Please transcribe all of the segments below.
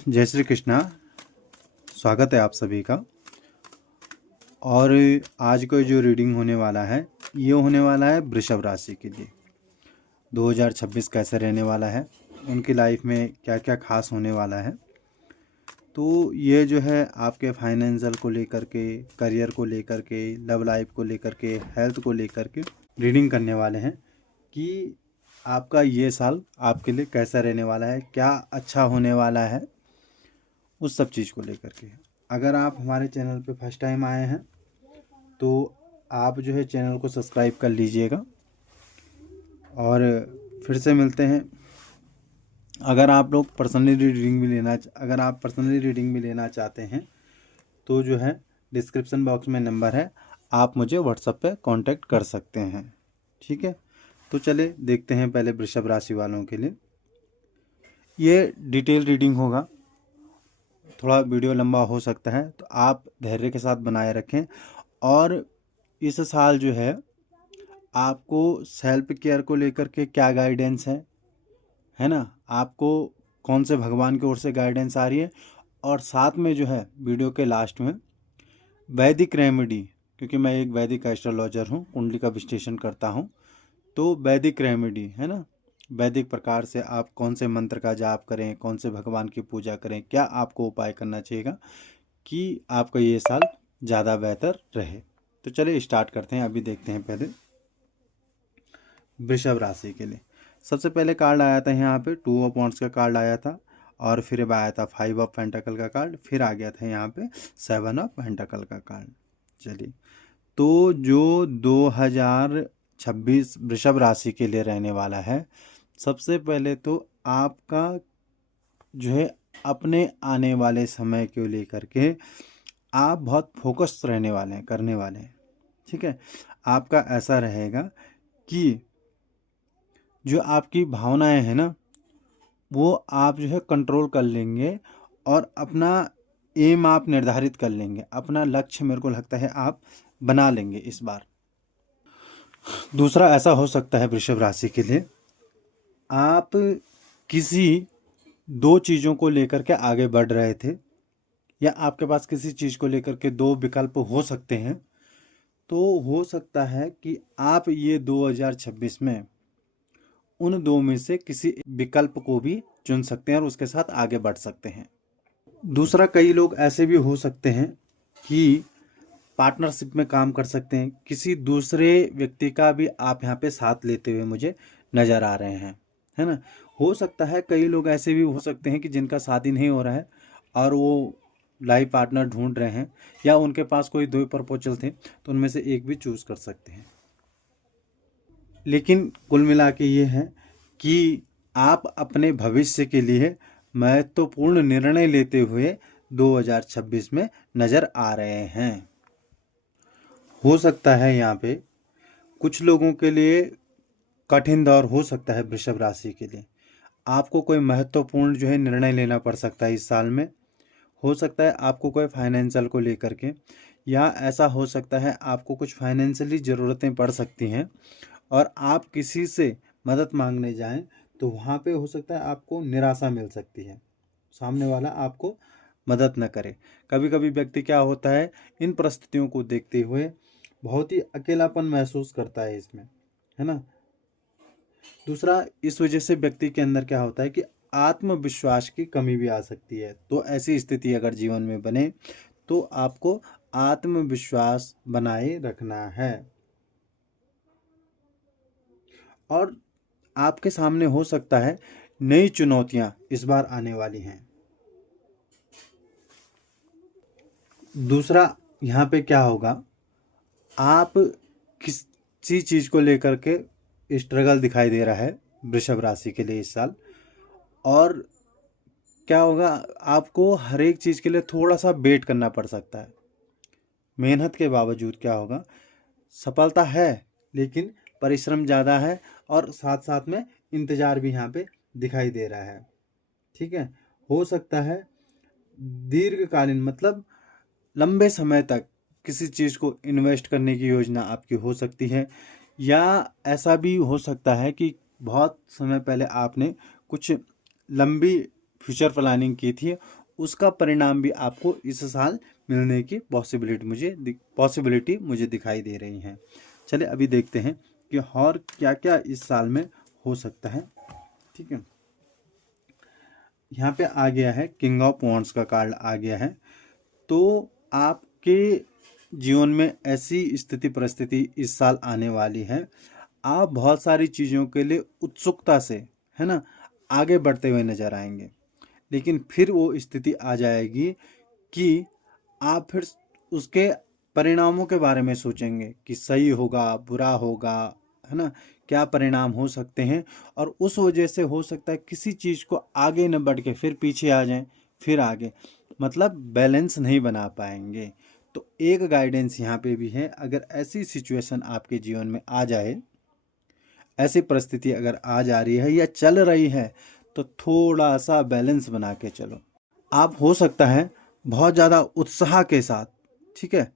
जय श्री कृष्णा। स्वागत है आप सभी का। और आज का जो रीडिंग होने वाला है ये होने वाला है वृषभ राशि के लिए 2026 कैसे रहने वाला है, उनकी लाइफ में क्या क्या खास होने वाला है। तो ये जो है आपके फाइनेंशियल को लेकर के, करियर को लेकर के, लव लाइफ को लेकर के, हेल्थ को लेकर के रीडिंग करने वाले हैं कि आपका ये साल आपके लिए कैसा रहने वाला है, क्या अच्छा होने वाला है, उस सब चीज़ को लेकर के। अगर आप हमारे चैनल पे फर्स्ट टाइम आए हैं तो आप जो है चैनल को सब्सक्राइब कर लीजिएगा। और फिर से मिलते हैं। अगर आप पर्सनली रीडिंग भी लेना चाहते हैं तो जो है डिस्क्रिप्शन बॉक्स में नंबर है, आप मुझे व्हाट्सएप पे कांटेक्ट कर सकते हैं। ठीक है, तो चले देखते हैं। पहले वृषभ राशि वालों के लिए ये डिटेल रीडिंग होगा, थोड़ा वीडियो लंबा हो सकता है, तो आप धैर्य के साथ बनाए रखें। और इस साल जो है आपको सेल्फ केयर को लेकर के क्या गाइडेंस है ना, आपको कौन से भगवान की ओर से गाइडेंस आ रही है। और साथ में जो है वीडियो के लास्ट में वैदिक रेमेडी, क्योंकि मैं एक वैदिक एस्ट्रोलॉजर हूँ, कुंडली का विश्लेषण करता हूँ, तो वैदिक रेमेडी है ना, वैदिक प्रकार से आप कौन से मंत्र का जाप करें, कौन से भगवान की पूजा करें, क्या आपको उपाय करना चाहिए कि आपका ये साल ज़्यादा बेहतर रहे। तो चलिए स्टार्ट करते हैं। अभी देखते हैं पहले वृषभ राशि के लिए। सबसे पहले कार्ड आया था यहाँ पे 2 ऑफ वांड्स का कार्ड आया था, और फिर अब आया था 5 ऑफ पेंटाकल का कार्ड, फिर आ गया था यहाँ पे 7 ऑफ पेंटाकल का कार्ड। चलिए, तो जो 2026 वृषभ राशि के लिए रहने वाला है, सबसे पहले तो आपका जो है अपने आने वाले समय को लेकर के आप बहुत फोकस रहने वाले हैं, करने वाले हैं। ठीक है, आपका ऐसा रहेगा कि जो आपकी भावनाएं हैं ना, वो आप जो है कंट्रोल कर लेंगे और अपना एम आप निर्धारित कर लेंगे, अपना लक्ष्य मेरे को लगता है आप बना लेंगे इस बार। दूसरा ऐसा हो सकता है वृषभ राशि के लिए, आप किसी 2 चीज़ों को लेकर के आगे बढ़ रहे थे, या आपके पास किसी चीज़ को लेकर के 2 विकल्प हो सकते हैं। तो हो सकता है कि आप ये 2026 में उन 2 में से किसी विकल्प को भी चुन सकते हैं और उसके साथ आगे बढ़ सकते हैं। दूसरा, कई लोग ऐसे भी हो सकते हैं कि पार्टनरशिप में काम कर सकते हैं, किसी दूसरे व्यक्ति का भी आप यहाँ पे साथ लेते हुए मुझे नज़र आ रहे हैं, है ना। हो सकता है कई लोग ऐसे भी हो सकते हैं कि जिनका शादी नहीं हो रहा है और वो लाइफ पार्टनर ढूंढ रहे हैं, या उनके पास कोई 2 प्रपोजल थे, तो उनमें से एक भी चूज़ कर सकते हैं। लेकिन कुल मिला के ये है कि आप अपने भविष्य के लिए महत्वपूर्ण निर्णय लेते हुए 2026 में नज़र आ रहे हैं। हो सकता है यहाँ पे कुछ लोगों के लिए कठिन दौर हो सकता है वृषभ राशि के लिए, आपको कोई महत्वपूर्ण जो है निर्णय लेना पड़ सकता है इस साल में। हो सकता है आपको कोई फाइनेंशियल को लेकर के, या ऐसा हो सकता है आपको कुछ फाइनेंशियली ज़रूरतें पड़ सकती हैं और आप किसी से मदद मांगने जाएं तो वहाँ पे हो सकता है आपको निराशा मिल सकती है, सामने वाला आपको मदद न करे। कभी कभी व्यक्ति क्या होता है, इन परिस्थितियों को देखते हुए बहुत ही अकेलापन महसूस करता है इसमें, है ना। दूसरा, इस वजह से व्यक्ति के अंदर क्या होता है कि आत्मविश्वास की कमी भी आ सकती है। तो ऐसी स्थिति अगर जीवन में बने तो आपको आत्मविश्वास बनाए रखना है। और आपके सामने हो सकता है नई चुनौतियां इस बार आने वाली हैं। दूसरा, यहाँ पे क्या होगा, आप किसी चीज़ को लेकर के स्ट्रगल दिखाई दे रहा है वृषभ राशि के लिए इस साल। और क्या होगा, आपको हर एक चीज़ के लिए थोड़ा सा वेट करना पड़ सकता है। मेहनत के बावजूद क्या होगा, सफलता है लेकिन परिश्रम ज़्यादा है, और साथ साथ में इंतज़ार भी यहाँ पे दिखाई दे रहा है। ठीक है, हो सकता है दीर्घकालीन मतलब लंबे समय तक किसी चीज़ को इन्वेस्ट करने की योजना आपकी हो सकती है, या ऐसा भी हो सकता है कि बहुत समय पहले आपने कुछ लंबी फ्यूचर प्लानिंग की थी उसका परिणाम भी आपको इस साल मिलने की पॉसिबिलिटी मुझे दिखाई दे रही है। चलिए अभी देखते हैं कि और क्या क्या इस साल में हो सकता है। ठीक है, यहाँ पे आ गया है किंग ऑफ वॉन्ड्स का कार्ड आ गया है। तो आपके जीवन में ऐसी स्थिति परिस्थिति इस साल आने वाली है, आप बहुत सारी चीज़ों के लिए उत्सुकता से, है ना, आगे बढ़ते हुए नजर आएंगे। लेकिन फिर वो स्थिति आ जाएगी कि आप फिर उसके परिणामों के बारे में सोचेंगे कि सही होगा बुरा होगा, है ना, क्या परिणाम हो सकते हैं, और उस वजह से हो सकता है किसी चीज़ को आगे न बढ़ के फिर पीछे आ जाएं, फिर आगे, मतलब बैलेंस नहीं बना पाएंगे। तो एक गाइडेंस यहाँ पे भी है, अगर ऐसी सिचुएशन आपके जीवन में आ जाए, ऐसी परिस्थिति अगर आ जा रही है या चल रही है, तो थोड़ा सा बैलेंस बना के चलो। आप हो सकता है बहुत ज़्यादा उत्साह के साथ, ठीक है,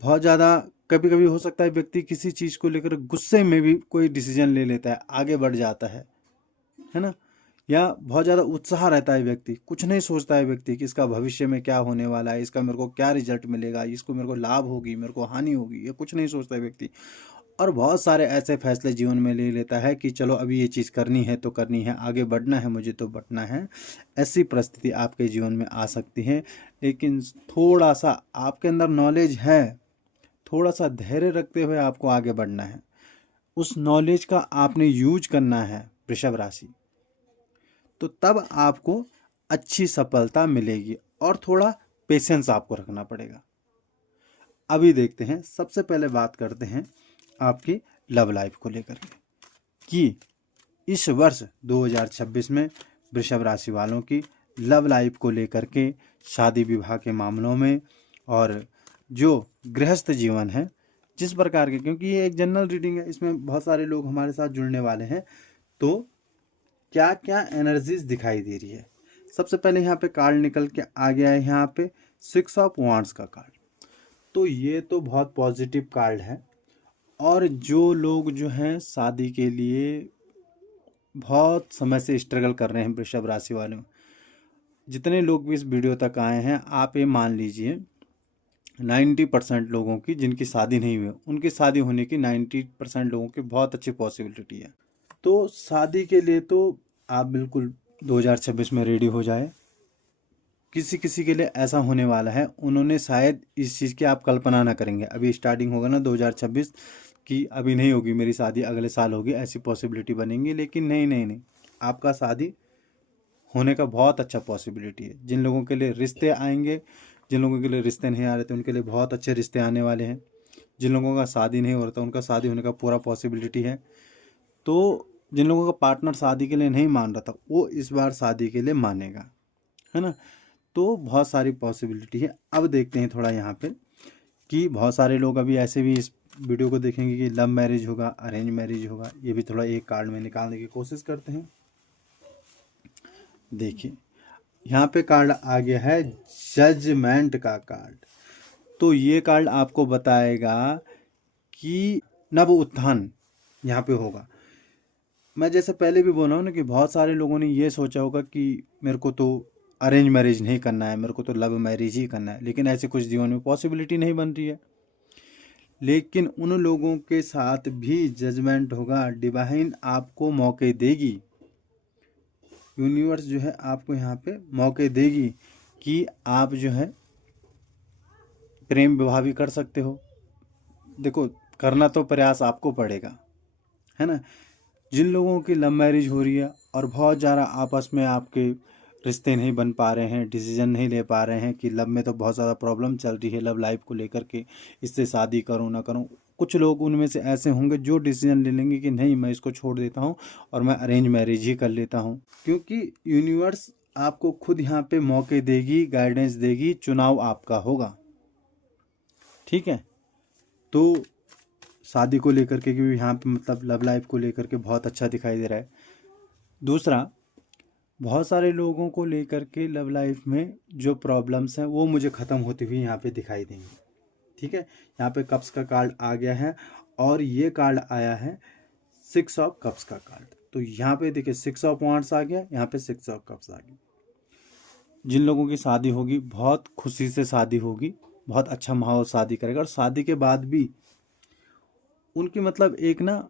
बहुत ज़्यादा कभी कभी हो सकता है व्यक्ति किसी चीज़ को लेकर गुस्से में भी कोई डिसीजन ले लेता है, आगे बढ़ जाता है ना, या बहुत ज़्यादा उत्साह रहता है व्यक्ति, कुछ नहीं सोचता है व्यक्ति कि इसका भविष्य में क्या होने वाला है, इसका मेरे को क्या रिजल्ट मिलेगा, इसको मेरे को लाभ होगी, मेरे को हानि होगी, ये कुछ नहीं सोचता है व्यक्ति। और बहुत सारे ऐसे फैसले जीवन में ले लेता है कि चलो अभी ये चीज़ करनी है तो करनी है, आगे बढ़ना है मुझे तो बढ़ना है। ऐसी परिस्थिति आपके जीवन में आ सकती है, लेकिन थोड़ा सा आपके अंदर नॉलेज है, थोड़ा सा धैर्य रखते हुए आपको आगे बढ़ना है, उस नॉलेज का आपने यूज करना है वृषभ राशि, तो तब आपको अच्छी सफलता मिलेगी। और थोड़ा पेशेंस आपको रखना पड़ेगा। अभी देखते हैं, सबसे पहले बात करते हैं आपकी लव लाइफ को लेकर के कि इस वर्ष 2026 में वृषभ राशि वालों की लव लाइफ को लेकर के, शादी विवाह के मामलों में, और जो गृहस्थ जीवन है जिस प्रकार के, क्योंकि ये एक जनरल रीडिंग है, इसमें बहुत सारे लोग हमारे साथ जुड़ने वाले हैं, तो क्या क्या एनर्जीज दिखाई दे रही है। सबसे पहले यहाँ पे कार्ड निकल के आ गया है, यहाँ पे 6 ऑफ वांड्स का कार्ड। तो ये तो बहुत पॉजिटिव कार्ड है, और जो लोग जो हैं शादी के लिए बहुत समय से स्ट्रगल कर रहे हैं, वृषभ राशि वाले, जितने लोग भी इस वीडियो तक आए हैं, आप ये मान लीजिए 90% लोगों की जिनकी शादी नहीं हुई, उनकी शादी होने की 90% लोगों की बहुत अच्छी पॉसिबिलिटी है। तो शादी के लिए तो आप बिल्कुल 2026 में रेडी हो जाए। किसी किसी के लिए ऐसा होने वाला है, उन्होंने शायद इस चीज़ की आप कल्पना ना करेंगे, अभी स्टार्टिंग होगा ना 2026 की, अभी नहीं होगी मेरी शादी, अगले साल होगी, ऐसी पॉसिबिलिटी बनेंगी। लेकिन नहीं नहीं नहीं, आपका शादी होने का बहुत अच्छा पॉसिबिलिटी है। जिन लोगों के लिए रिश्ते आएंगे, जिन लोगों के लिए रिश्ते नहीं आ रहे थे, उनके लिए बहुत अच्छे रिश्ते आने वाले हैं। जिन लोगों का शादी नहीं हो रहा था, उनका शादी होने का पूरा पॉसिबिलिटी है। तो जिन लोगों का पार्टनर शादी के लिए नहीं मान रहा था, वो इस बार शादी के लिए मानेगा, है ना। तो बहुत सारी पॉसिबिलिटी है। अब देखते हैं थोड़ा यहाँ पे कि बहुत सारे लोग अभी ऐसे भी इस वीडियो को देखेंगे कि लव मैरिज होगा, अरेंज मैरिज होगा, ये भी थोड़ा एक कार्ड में निकालने की कोशिश करते हैं। देखिए यहाँ पे कार्ड आ गया है जजमेंट का कार्ड। तो ये कार्ड आपको बताएगा कि नव उत्थान यहाँ पे होगा। मैं जैसे पहले भी बोला हूँ ना कि बहुत सारे लोगों ने ये सोचा होगा कि मेरे को तो अरेंज मैरिज नहीं करना है, मेरे को तो लव मैरिज ही करना है, लेकिन ऐसी कुछ जीवन में पॉसिबिलिटी नहीं बन रही है। लेकिन उन लोगों के साथ भी जजमेंट होगा, डिवाइन आपको मौके देगी, यूनिवर्स जो है आपको यहाँ पे मौके देगी कि आप जो है प्रेम विवाह भी कर सकते हो। देखो, करना तो प्रयास आपको पड़ेगा, है ना। जिन लोगों की लव मैरिज हो रही है और बहुत ज़्यादा आपस में आपके रिश्ते नहीं बन पा रहे हैं, डिसीजन नहीं ले पा रहे हैं कि लव में तो बहुत ज़्यादा प्रॉब्लम चल रही है, लव लाइफ को लेकर के, इससे शादी करूं ना करूं, कुछ लोग उनमें से ऐसे होंगे जो डिसीजन ले लेंगे कि नहीं, मैं इसको छोड़ देता हूं और मैं अरेंज मैरिज ही कर लेता हूं। क्योंकि यूनिवर्स आपको खुद यहाँ पे मौके देगी, गाइडेंस देगी, चुनाव आपका होगा, ठीक है। तो शादी को लेकर के भी यहाँ पे मतलब लव लाइफ को लेकर के बहुत अच्छा दिखाई दे रहा है। दूसरा, बहुत सारे लोगों को लेकर के लव लाइफ में जो प्रॉब्लम्स हैं वो मुझे ख़त्म होती हुई यहाँ पे दिखाई देंगी, ठीक है। यहाँ पे कप्स का कार्ड आ गया है, और ये कार्ड आया है 6 ऑफ कप्स का कार्ड। तो यहाँ पे देखिए 6 ऑफ वांड्स आ गया, यहाँ पे 6 ऑफ कप्स आ गया। जिन लोगों की शादी होगी बहुत खुशी से शादी होगी, बहुत अच्छा माहौल शादी करेगा, और शादी के बाद भी उनकी मतलब एक ना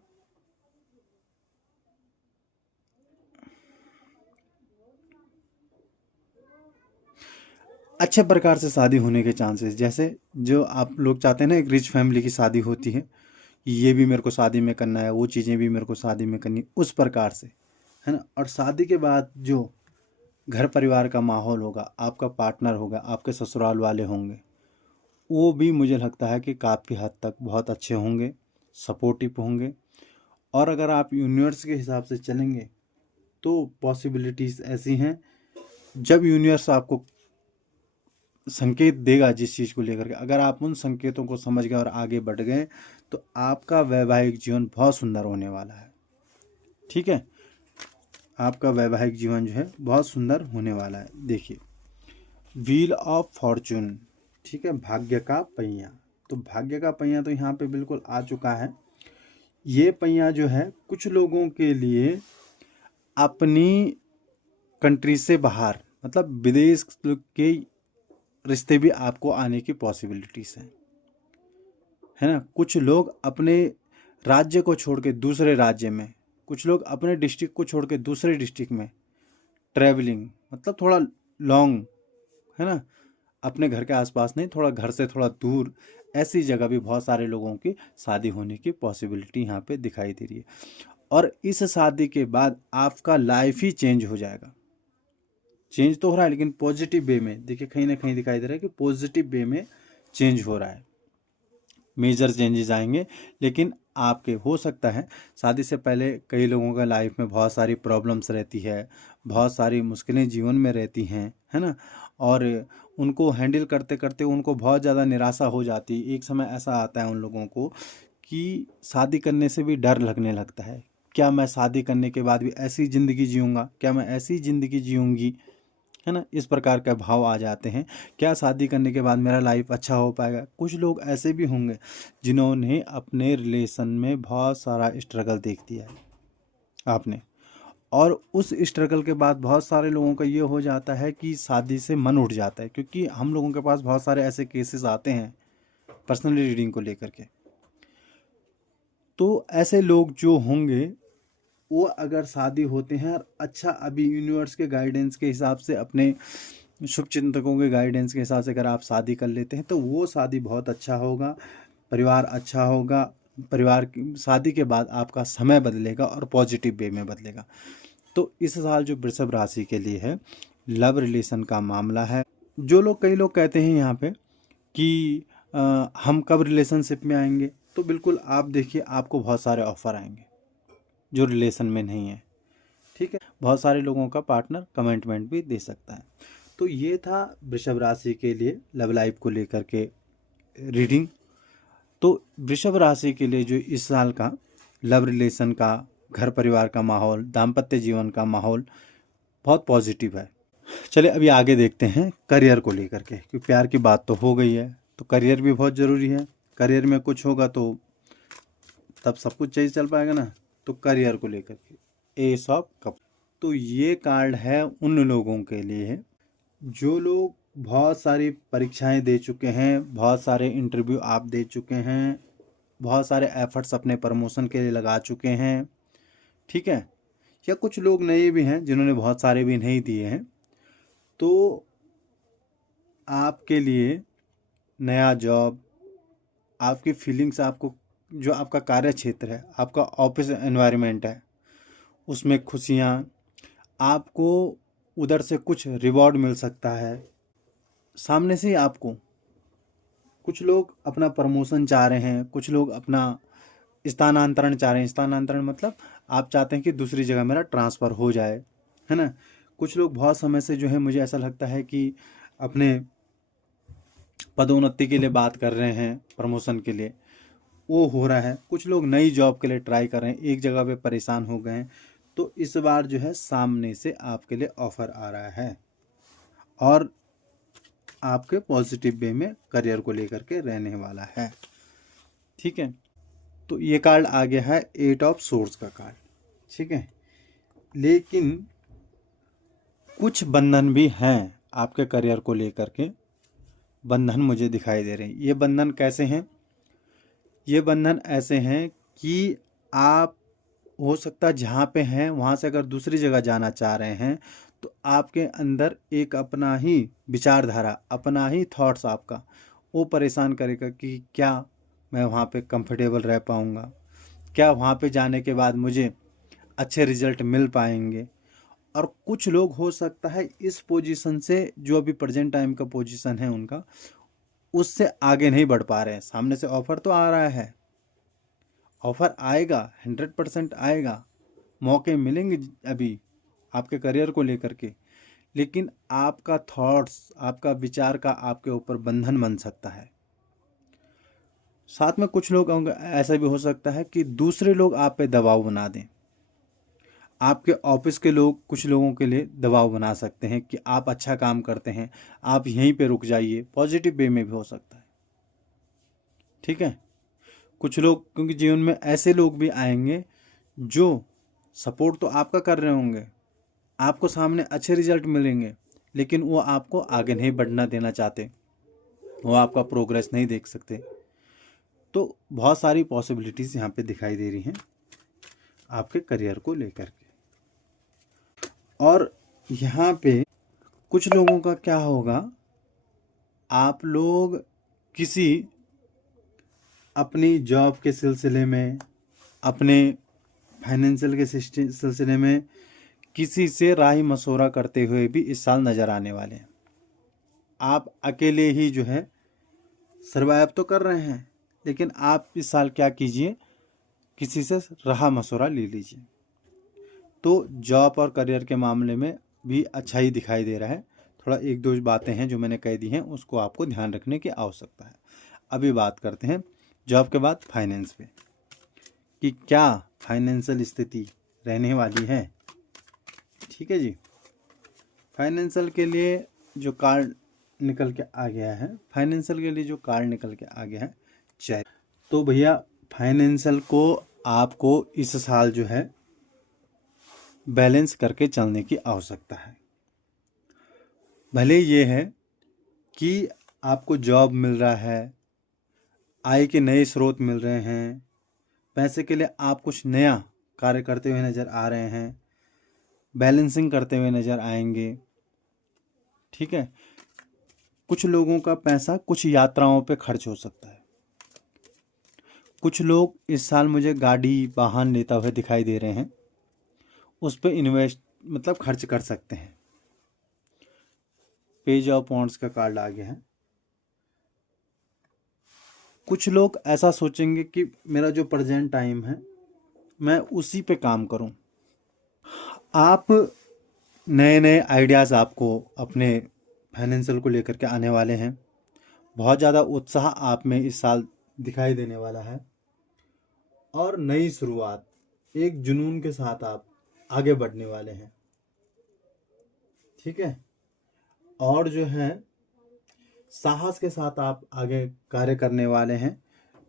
अच्छे प्रकार से शादी होने के चांसेस, जैसे जो आप लोग चाहते हैं ना एक रिच फैमिली की शादी होती है, ये भी मेरे को शादी में करना है, वो चीज़ें भी मेरे को शादी में करनी, उस प्रकार से, है ना। और शादी के बाद जो घर परिवार का माहौल होगा, आपका पार्टनर होगा, आपके ससुराल वाले होंगे, वो भी मुझे लगता है कि काफ़ी हद तक बहुत अच्छे होंगे, सपोर्टिव होंगे। और अगर आप यूनिवर्स के हिसाब से चलेंगे तो पॉसिबिलिटीज़ ऐसी हैं, जब यूनिवर्स आपको संकेत देगा जिस चीज़ को लेकर के, अगर आप उन संकेतों को समझ गए और आगे बढ़ गए तो आपका वैवाहिक जीवन बहुत सुंदर होने वाला है। ठीक है, आपका वैवाहिक जीवन जो है बहुत सुंदर होने वाला है। देखिए, व्हील ऑफ फॉर्चून, ठीक है, भाग्य का पहिया। तो भाग्य का पहिया तो यहाँ पे बिल्कुल आ चुका है। ये पहिया जो है कुछ लोगों के लिए अपनी कंट्री से बाहर, मतलब विदेश के रिश्ते भी आपको आने की पॉसिबिलिटीज़ हैं, है ना। कुछ लोग अपने राज्य को छोड़ के दूसरे राज्य में, कुछ लोग अपने डिस्ट्रिक्ट को छोड़ के दूसरे डिस्ट्रिक्ट में ट्रैवलिंग, मतलब थोड़ा लॉन्ग, है ना, अपने घर के आसपास नहीं, थोड़ा घर से थोड़ा दूर, ऐसी जगह भी बहुत सारे लोगों की शादी होने की पॉसिबिलिटी यहाँ पे दिखाई दे रही है। और इस शादी के बाद आपका लाइफ ही चेंज हो जाएगा। चेंज तो हो रहा है लेकिन पॉजिटिव वे में, देखिए कहीं ना कहीं दिखाई दे रहा है कि पॉजिटिव वे में चेंज हो रहा है, मेजर चेंजेस आएंगे। लेकिन आपके हो सकता है शादी से पहले कई लोगों का लाइफ में बहुत सारी प्रॉब्लम्स रहती है, बहुत सारी मुश्किलें जीवन में रहती हैं, है ना। और उनको हैंडल करते करते उनको बहुत ज़्यादा निराशा हो जाती है। एक समय ऐसा आता है उन लोगों को कि शादी करने से भी डर लगने लगता है, क्या मैं शादी करने के बाद भी ऐसी ज़िंदगी जीऊँगा, क्या मैं ऐसी ज़िंदगी जीऊँगी, है ना। इस प्रकार का भाव आ जाते हैं, क्या शादी करने के बाद मेरा लाइफ अच्छा हो पाएगा। कुछ लोग ऐसे भी होंगे जिन्होंने अपने रिलेशन में बहुत सारा स्ट्रगल देख दिया है आपने, और उस स्ट्रगल के बाद बहुत सारे लोगों का ये हो जाता है कि शादी से मन उठ जाता है, क्योंकि हम लोगों के पास बहुत सारे ऐसे केसेस आते हैं पर्सनली रीडिंग को लेकर के। तो ऐसे लोग जो होंगे वो अगर शादी होते हैं और अच्छा अभी यूनिवर्स के गाइडेंस के हिसाब से, अपने शुभ चिंतकों के गाइडेंस के हिसाब से अगर आप शादी कर लेते हैं तो वो शादी बहुत अच्छा होगा, परिवार अच्छा होगा। परिवार की शादी के बाद आपका समय बदलेगा और पॉजिटिव वे में बदलेगा। तो इस साल जो वृषभ राशि के लिए है, लव रिलेशन का मामला है। जो लोग, कई लोग कहते हैं यहाँ पे कि हम कब रिलेशनशिप में आएंगे, तो बिल्कुल आप देखिए आपको बहुत सारे ऑफर आएंगे जो रिलेशन में नहीं है। ठीक है, बहुत सारे लोगों का पार्टनर कमिटमेंट भी दे सकता है। तो ये था वृषभ राशि के लिए लव लाइफ को लेकर के रीडिंग। तो वृषभ राशि के लिए जो इस साल का लव रिलेशन का, घर परिवार का माहौल, दाम्पत्य जीवन का माहौल बहुत पॉजिटिव है। चलिए अभी आगे देखते हैं करियर को लेकर के, क्योंकि प्यार की बात तो हो गई है तो करियर भी बहुत ज़रूरी है। करियर में कुछ होगा तो तब सब कुछ सही चल पाएगा ना। तो करियर को लेकर के एस ऑफ कप, तो ये कार्ड है उन लोगों के लिए जो लोग बहुत सारी परीक्षाएं दे चुके हैं, बहुत सारे इंटरव्यू आप दे चुके हैं, बहुत सारे एफर्ट्स अपने प्रमोशन के लिए लगा चुके हैं, ठीक है। या कुछ लोग नए भी हैं जिन्होंने बहुत सारे भी नहीं दिए हैं। तो आपके लिए नया जॉब, आपकी फीलिंग्स, आपको जो आपका कार्य क्षेत्र है, आपका ऑफिस एनवायरनमेंट है, उसमें खुशियाँ, आपको उधर से कुछ रिवॉर्ड मिल सकता है। सामने से ही आपको कुछ लोग अपना प्रमोशन चाह रहे हैं, कुछ लोग अपना स्थानांतरण चाह रहे हैं। स्थानांतरण मतलब आप चाहते हैं कि दूसरी जगह मेरा ट्रांसफ़र हो जाए, है ना। कुछ लोग बहुत समय से जो है, मुझे ऐसा लगता है कि अपने पदोन्नति के लिए बात कर रहे हैं, प्रमोशन के लिए, वो हो रहा है। कुछ लोग नई जॉब के लिए ट्राई कर रहे हैं, एक जगह पे परेशान हो गए हैं। तो इस बार जो है सामने से आपके लिए ऑफ़र आ रहा है और आपके पॉजिटिव वे में करियर को लेकर के रहने वाला है, ठीक है। तो ये कार्ड आ गया है 8 ऑफ सोर्स का कार्ड, ठीक है। लेकिन कुछ बंधन भी हैं आपके करियर को लेकर के बंधन मुझे दिखाई दे रहे हैं। ये बंधन कैसे हैं? ये बंधन ऐसे हैं कि आप हो सकता है जहाँ पे हैं वहाँ से अगर दूसरी जगह जाना चाह रहे हैं तो आपके अंदर एक अपना ही विचारधारा, अपना ही थॉट्स आपका वो परेशान करेगा कि क्या मैं वहाँ पे कंफर्टेबल रह पाऊँगा, क्या वहाँ पे जाने के बाद मुझे अच्छे रिजल्ट मिल पाएंगे। और कुछ लोग हो सकता है इस पोजीशन से, जो अभी प्रेजेंट टाइम का पोजीशन है उनका, उससे आगे नहीं बढ़ पा रहे हैं। सामने से ऑफर तो आ रहा है, ऑफर आएगा, 100% आएगा, मौके मिलेंगे अभी आपके करियर को लेकर के, लेकिन आपका थॉट्स, आपका विचार का आपके ऊपर बंधन बन सकता है। साथ में कुछ लोग ऐसा भी हो सकता है कि दूसरे लोग आप पे दबाव बना दें। आपके ऑफिस के लोग कुछ लोगों के लिए दबाव बना सकते हैं कि आप अच्छा काम करते हैं, आप यहीं पे रुक जाइए। पॉजिटिव वे में भी हो सकता है, ठीक है। कुछ लोग, क्योंकि जीवन में ऐसे लोग भी आएंगे जो सपोर्ट तो आपका कर रहे होंगे, आपको सामने अच्छे रिजल्ट मिलेंगे, लेकिन वो आपको आगे नहीं बढ़ना देना चाहते, वो आपका प्रोग्रेस नहीं देख सकते। तो बहुत सारी पॉसिबिलिटीज़ यहाँ पे दिखाई दे रही हैं आपके करियर को लेकर के। और यहाँ पे कुछ लोगों का क्या होगा, आप लोग किसी अपनी जॉब के सिलसिले में, अपने फाइनेंशियल के सिलसिले में किसी से राय मशवरा करते हुए भी इस साल नज़र आने वाले हैं। आप अकेले ही जो है सर्वाइव तो कर रहे हैं, लेकिन आप इस साल क्या कीजिए, किसी से राह मशवरा ले लीजिए। तो जॉब और करियर के मामले में भी अच्छा ही दिखाई दे रहा है। थोड़ा एक दो बातें हैं जो मैंने कह दी हैं, उसको आपको ध्यान रखने की आवश्यकता है। अभी बात करते हैं जॉब के बाद फाइनेंस पे, कि क्या फाइनेंशियल स्थिति रहने वाली है। ठीक है जी। फाइनेंशियल के लिए जो कार्ड निकल के आ गया है, फाइनेंशियल के लिए जो कार्ड निकल के आ गया है चेक। तो भैया फाइनेंशियल को आपको इस साल जो है बैलेंस करके चलने की आवश्यकता है। भले ये है कि आपको जॉब मिल रहा है, आय के नए स्रोत मिल रहे हैं, पैसे के लिए आप कुछ नया कार्य करते हुए नज़र आ रहे हैं, बैलेंसिंग करते हुए नज़र आएंगे, ठीक है। कुछ लोगों का पैसा कुछ यात्राओं पे खर्च हो सकता है। कुछ लोग इस साल मुझे गाड़ी वाहन लेता हुए दिखाई दे रहे हैं, उस पर इन्वेस्ट मतलब खर्च कर सकते हैं। पेज ऑफ पॉइंट्स का कार्ड आ गया है। कुछ लोग ऐसा सोचेंगे कि मेरा जो प्रेजेंट टाइम है मैं उसी पे काम करूं। आप नए नए आइडियाज़ आपको अपने फाइनेंशियल को लेकर के आने वाले हैं। बहुत ज़्यादा उत्साह आप में इस साल दिखाई देने वाला है, और नई शुरुआत, एक जुनून के साथ आप आगे बढ़ने वाले हैं, ठीक है। और जो है साहस के साथ आप आगे कार्य करने वाले हैं,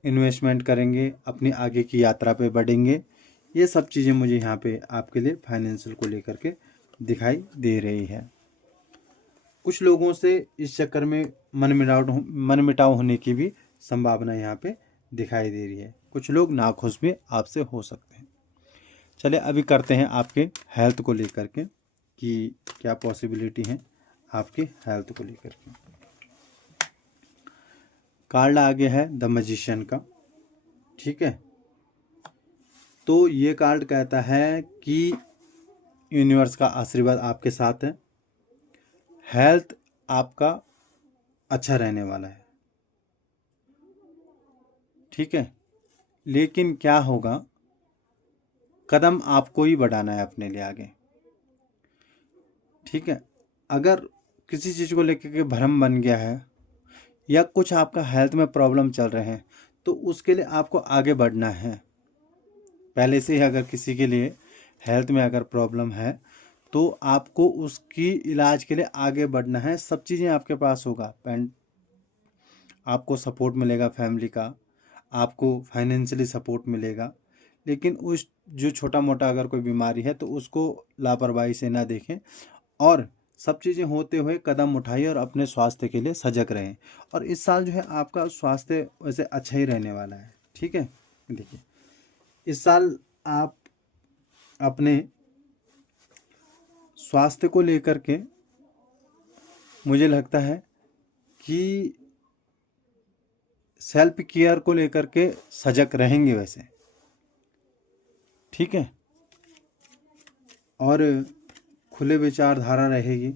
इन्वेस्टमेंट करेंगे, अपनी आगे की यात्रा पे बढ़ेंगे। ये सब चीज़ें मुझे यहाँ पे आपके लिए फाइनेंशियल को लेकर के दिखाई दे रही है। कुछ लोगों से इस चक्कर में मन मिटाव होने की भी संभावना यहाँ पे दिखाई दे रही है। कुछ लोग नाखुश भी आपसे हो सकते हैं। चलिए अभी करते हैं आपके हेल्थ को लेकर के कि क्या पॉसिबिलिटी है आपकी हेल्थ को लेकर के। कार्ड आगे है द मैजिशियन का, ठीक है। तो ये कार्ड कहता है कि यूनिवर्स का आशीर्वाद आपके साथ है, हेल्थ आपका अच्छा रहने वाला है, ठीक है। लेकिन क्या होगा, कदम आपको ही बढ़ाना है अपने लिए आगे, ठीक है। अगर किसी चीज़ को लेकर के भ्रम बन गया है या कुछ आपका हेल्थ में प्रॉब्लम चल रहे हैं तो उसके लिए आपको आगे बढ़ना है। पहले से ही अगर किसी के लिए हेल्थ में अगर प्रॉब्लम है तो आपको उसकी इलाज के लिए आगे बढ़ना है। सब चीज़ें आपके पास होगा, आपको सपोर्ट मिलेगा फैमिली का, आपको फाइनेंशियली सपोर्ट मिलेगा, लेकिन उस जो छोटा मोटा अगर कोई बीमारी है तो उसको लापरवाही से ना देखें और सब चीज़ें होते हुए कदम उठाइए और अपने स्वास्थ्य के लिए सजग रहें। और इस साल जो है आपका स्वास्थ्य वैसे अच्छा ही रहने वाला है। ठीक है, देखिए इस साल आप अपने स्वास्थ्य को लेकर के मुझे लगता है कि सेल्फ केयर को लेकर के सजग रहेंगे वैसे। ठीक है, और खुले विचारधारा रहेगी।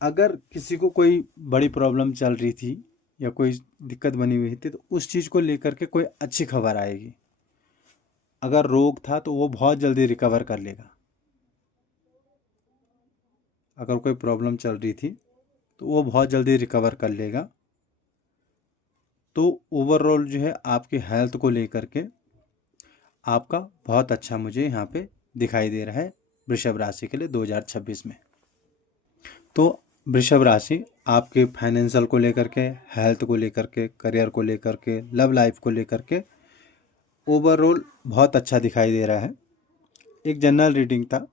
अगर किसी को कोई बड़ी प्रॉब्लम चल रही थी या कोई दिक्कत बनी हुई थी तो उस चीज़ को लेकर के कोई अच्छी खबर आएगी। अगर रोग था तो वो बहुत जल्दी रिकवर कर लेगा। अगर कोई प्रॉब्लम चल रही थी तो वो बहुत जल्दी रिकवर कर लेगा। तो ओवरऑल जो है आपके हेल्थ को लेकर के आपका बहुत अच्छा मुझे यहाँ पे दिखाई दे रहा है वृषभ राशि के लिए 2026 में। तो वृषभ राशि आपके फाइनेंशियल को लेकर के, हेल्थ को लेकर के, करियर को लेकर के, लव लाइफ को लेकर के ओवरऑल बहुत अच्छा दिखाई दे रहा है। एक जनरल रीडिंग था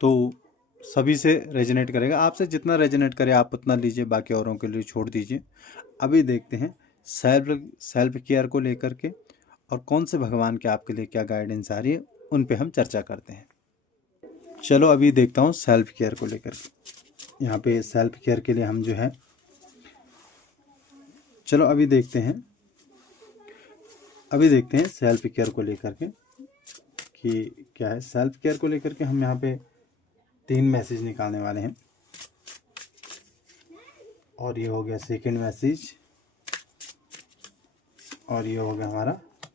तो सभी से रेजोनेट करेगा। आपसे जितना रेजोनेट करे आप उतना लीजिए, बाकी औरों के लिए छोड़ दीजिए। अभी देखते हैं सेल्फ केयर को लेकर के और कौन से भगवान के आपके लिए क्या गाइडेंस आ रही है, उन पे हम चर्चा करते हैं। चलो अभी देखता हूँ सेल्फ केयर को लेकर के। यहाँ पे सेल्फ केयर के लिए हम जो है, चलो अभी देखते हैं सेल्फ केयर को लेकर के कि क्या है। सेल्फ केयर को लेकर के हम यहाँ पे 3 मैसेज निकालने वाले हैं और ये हो गया सेकंड मैसेज और ये हो गया हमारा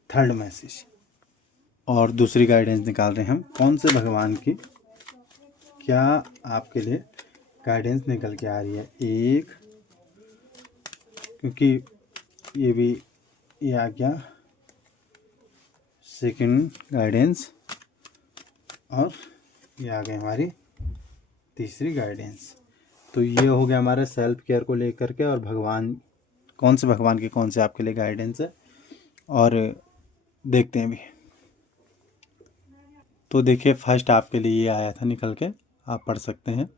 थर्ड मैसेज। और दूसरी गाइडेंस निकाल रहे हैं हम कौन से भगवान की क्या आपके लिए गाइडेंस निकल के आ रही है। एक, क्योंकि ये आ गया सेकंड गाइडेंस और ये आ गई हमारी तीसरी गाइडेंस। तो ये हो गया हमारे सेल्फ केयर को लेकर के और भगवान कौन से आपके लिए गाइडेंस है और देखते हैं भी। तो देखिए फर्स्ट आपके लिए ये आया था निकल के, आप पढ़ सकते हैं।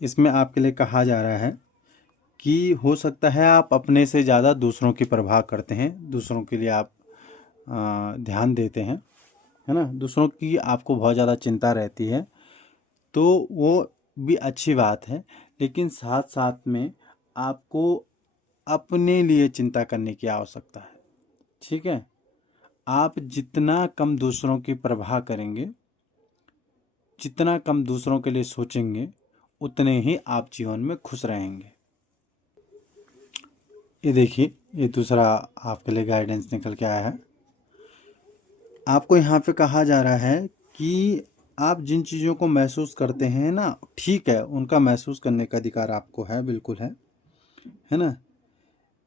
इसमें आपके लिए कहा जा रहा है कि हो सकता है आप अपने से ज़्यादा दूसरों की परवाह करते हैं, दूसरों के लिए आप ध्यान देते हैं, है ना। दूसरों की आपको बहुत ज़्यादा चिंता रहती है, तो वो भी अच्छी बात है, लेकिन साथ साथ में आपको अपने लिए चिंता करने की आवश्यकता है। ठीक है, आप जितना कम दूसरों की परवाह करेंगे, जितना कम दूसरों के लिए सोचेंगे, उतने ही आप जीवन में खुश रहेंगे। ये देखिए ये दूसरा आपके लिए गाइडेंस निकल के आया है। आपको यहाँ पे कहा जा रहा है कि आप जिन चीज़ों को महसूस करते हैं ना, ठीक है, उनका महसूस करने का अधिकार आपको है, बिल्कुल है ना।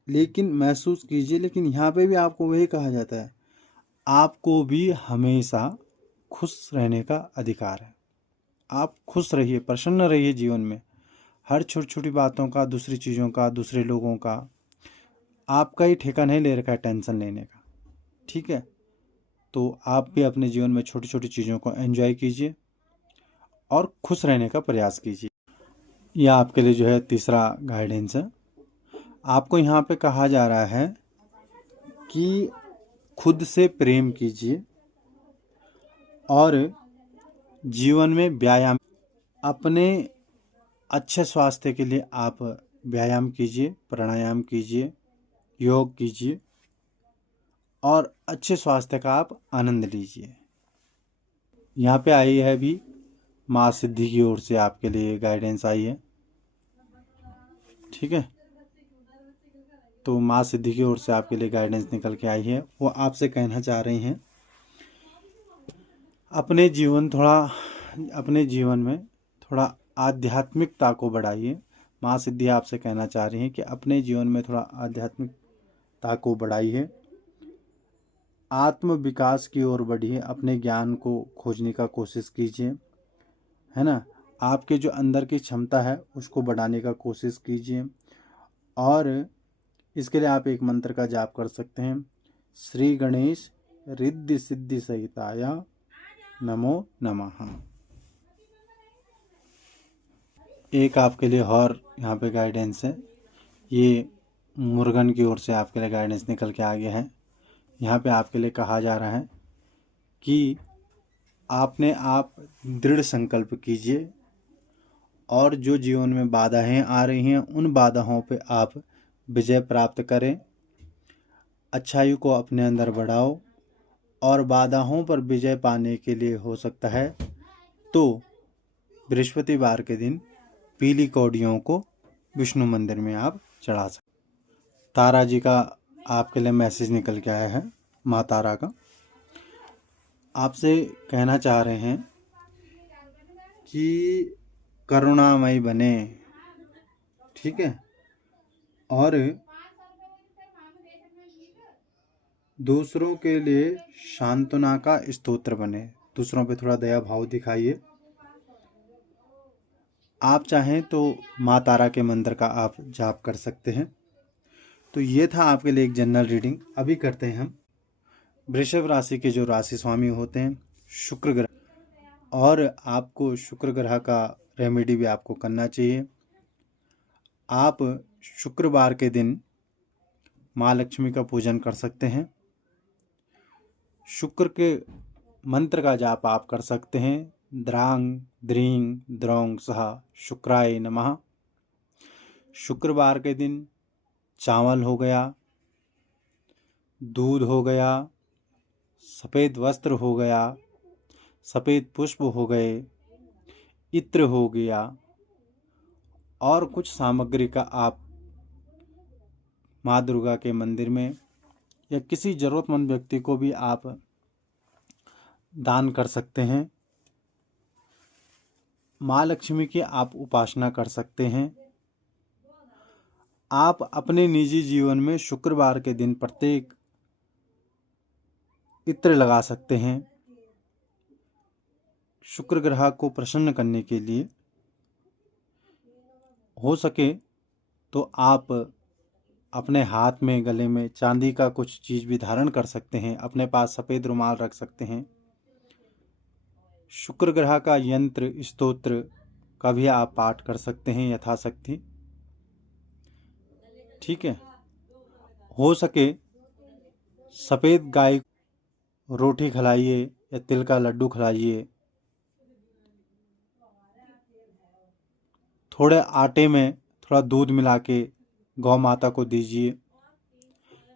लेकिन महसूस कीजिए, लेकिन यहाँ पे भी आपको वही कहा जाता है, आपको भी हमेशा खुश रहने का अधिकार है। आप खुश रहिए, प्रसन्न रहिए जीवन में। हर छोटी छोटी बातों का, दूसरी चीज़ों का, दूसरे लोगों का आपका ही ठेका नहीं ले रखा है टेंशन लेने का। ठीक है, तो आप भी अपने जीवन में छोटी छोटी चीज़ों को एंजॉय कीजिए और खुश रहने का प्रयास कीजिए। यह आपके लिए जो है तीसरा गाइडेंस है। आपको यहाँ पे कहा जा रहा है कि खुद से प्रेम कीजिए और जीवन में व्यायाम, अपने अच्छे स्वास्थ्य के लिए आप व्यायाम कीजिए, प्राणायाम कीजिए, योग कीजिए और अच्छे स्वास्थ्य का आप आनंद लीजिए। यहाँ पे आई है भी माँ सिद्धि की ओर से आपके लिए गाइडेंस आई है। ठीक है, तो माँ सिद्धि की ओर से आपके लिए गाइडेंस निकल के आई है। वो आपसे कहना चाह रही हैं अपने जीवन में थोड़ा आध्यात्मिकता को बढ़ाइए। माँ सिद्धि आपसे कहना चाह रही हैं कि अपने जीवन में थोड़ा आध्यात्मिकता को बढ़ाइए, आत्म विकास की ओर बढ़िए, अपने ज्ञान को खोजने का कोशिश कीजिए, है ना। आपके जो अंदर की क्षमता है उसको बढ़ाने का कोशिश कीजिए और इसके लिए आप एक मंत्र का जाप कर सकते हैं। श्री गणेश रिद्धि सिद्धि सहिताय नमो नमः। एक आपके लिए और यहाँ पे गाइडेंस है। ये मुर्गन की ओर से आपके लिए गाइडेंस निकल के आ गया है। यहाँ पे आपके लिए कहा जा रहा है कि आपने आप दृढ़ संकल्प कीजिए और जो जीवन में बाधाएं आ रही हैं उन बाधाओं पे आप विजय प्राप्त करें, अच्छाई को अपने अंदर बढ़ाओ। और बाधाओं पर विजय पाने के लिए हो सकता है तो बृहस्पतिवार के दिन पीली कौड़ियों को विष्णु मंदिर में आप चढ़ा सकते। तारा जी का आपके लिए मैसेज निकल के आया है। माँ तारा का आपसे कहना चाह रहे हैं कि करुणामयी बने, ठीक है, और दूसरों के लिए सांत्वना का स्तोत्र बने। दूसरों पे थोड़ा दया भाव दिखाइए। आप चाहें तो माँ तारा के मंत्र का आप जाप कर सकते हैं। तो ये था आपके लिए एक जनरल रीडिंग। अभी करते हैं हम वृषभ राशि के जो राशि स्वामी होते हैं शुक्र ग्रह, और आपको शुक्र ग्रह का रेमेडी भी आपको करना चाहिए। आप शुक्रवार के दिन माँ लक्ष्मी का पूजन कर सकते हैं। शुक्र के मंत्र का जाप आप कर सकते हैं। द्रांग द्रींग द्रौंग सह शुक्राय नमः। शुक्रवार के दिन चावल हो गया, दूध हो गया, सफ़ेद वस्त्र हो गया, सफ़ेद पुष्प हो गए, इत्र हो गया, और कुछ सामग्री का आप माँ दुर्गा के मंदिर में या किसी ज़रूरतमंद व्यक्ति को भी आप दान कर सकते हैं। माँ लक्ष्मी की आप उपासना कर सकते हैं। आप अपने निजी जीवन में शुक्रवार के दिन प्रत्येक इत्र लगा सकते हैं। शुक्र ग्रह को प्रसन्न करने के लिए हो सके तो आप अपने हाथ में गले में चांदी का कुछ चीज़ भी धारण कर सकते हैं। अपने पास सफ़ेद रुमाल रख सकते हैं। शुक्र ग्रह का यंत्र स्तोत्र का भी आप पाठ कर सकते हैं यथाशक्ति, ठीक है। हो सके सफ़ेद गाय रोटी खिलाइए या तिल का लड्डू खिलाइए। थोड़े आटे में थोड़ा दूध मिला के गौ माता को दीजिए।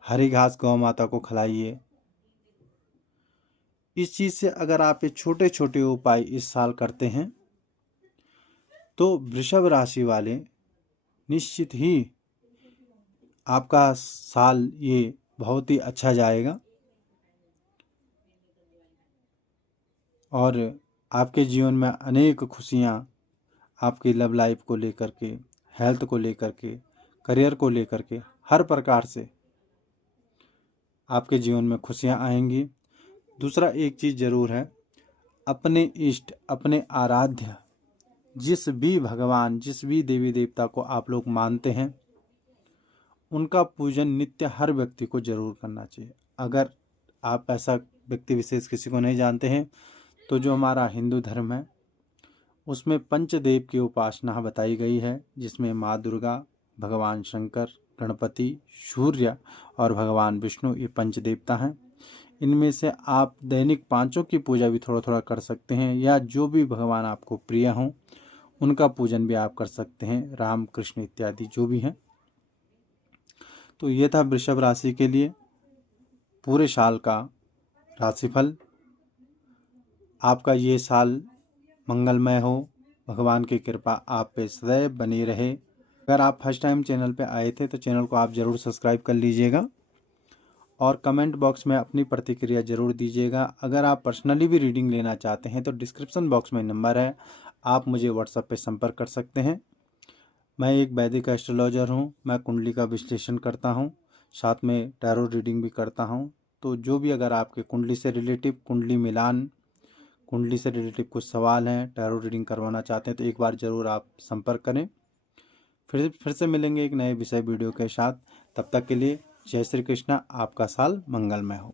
हरी घास गौ माता को खिलाइए। इस चीज़ से अगर आप ये छोटे छोटे उपाय इस साल करते हैं तो वृषभ राशि वाले निश्चित ही आपका साल ये बहुत ही अच्छा जाएगा और आपके जीवन में अनेक खुशियाँ आपकी लव लाइफ को लेकर के, हेल्थ को लेकर के, करियर को लेकर के, हर प्रकार से आपके जीवन में खुशियाँ आएंगी। दूसरा एक चीज़ ज़रूर है, अपने इष्ट, अपने आराध्य जिस भी भगवान, जिस भी देवी देवता को आप लोग मानते हैं उनका पूजन नित्य हर व्यक्ति को जरूर करना चाहिए। अगर आप ऐसा व्यक्ति विशेष किसी को नहीं जानते हैं तो जो हमारा हिंदू धर्म है उसमें पंचदेव की उपासना बताई गई है, जिसमें माँ दुर्गा, भगवान शंकर, गणपति, सूर्य और भगवान विष्णु ये पंच देवता हैं। इनमें से आप दैनिक पांचों की पूजा भी थोड़ा थोड़ा कर सकते हैं या जो भी भगवान आपको प्रिय हों उनका पूजन भी आप कर सकते हैं, राम कृष्ण इत्यादि जो भी हैं। तो ये था वृषभ राशि के लिए पूरे साल का राशिफल। आपका ये साल मंगलमय हो, भगवान की कृपा आप पे सदैव बनी रहे। अगर आप फर्स्ट टाइम चैनल पे आए थे तो चैनल को आप ज़रूर सब्सक्राइब कर लीजिएगा और कमेंट बॉक्स में अपनी प्रतिक्रिया ज़रूर दीजिएगा। अगर आप पर्सनली भी रीडिंग लेना चाहते हैं तो डिस्क्रिप्शन बॉक्स में नंबर है, आप मुझे व्हाट्सएप पे संपर्क कर सकते हैं। मैं एक वैदिक एस्ट्रोलॉजर हूँ। मैं कुंडली का विश्लेषण करता हूँ, साथ में टैरो रीडिंग भी करता हूँ। तो जो भी अगर आपके कुंडली से रिलेटिव, कुंडली मिलान, कुंडली से रिलेटिव कुछ सवाल हैं, टैरो रीडिंग करवाना चाहते हैं तो एक बार ज़रूर आप संपर्क करें। फिर से मिलेंगे एक नए विषय वीडियो के साथ। तब तक के लिए जय श्री कृष्णा। आपका साल मंगलमय हो।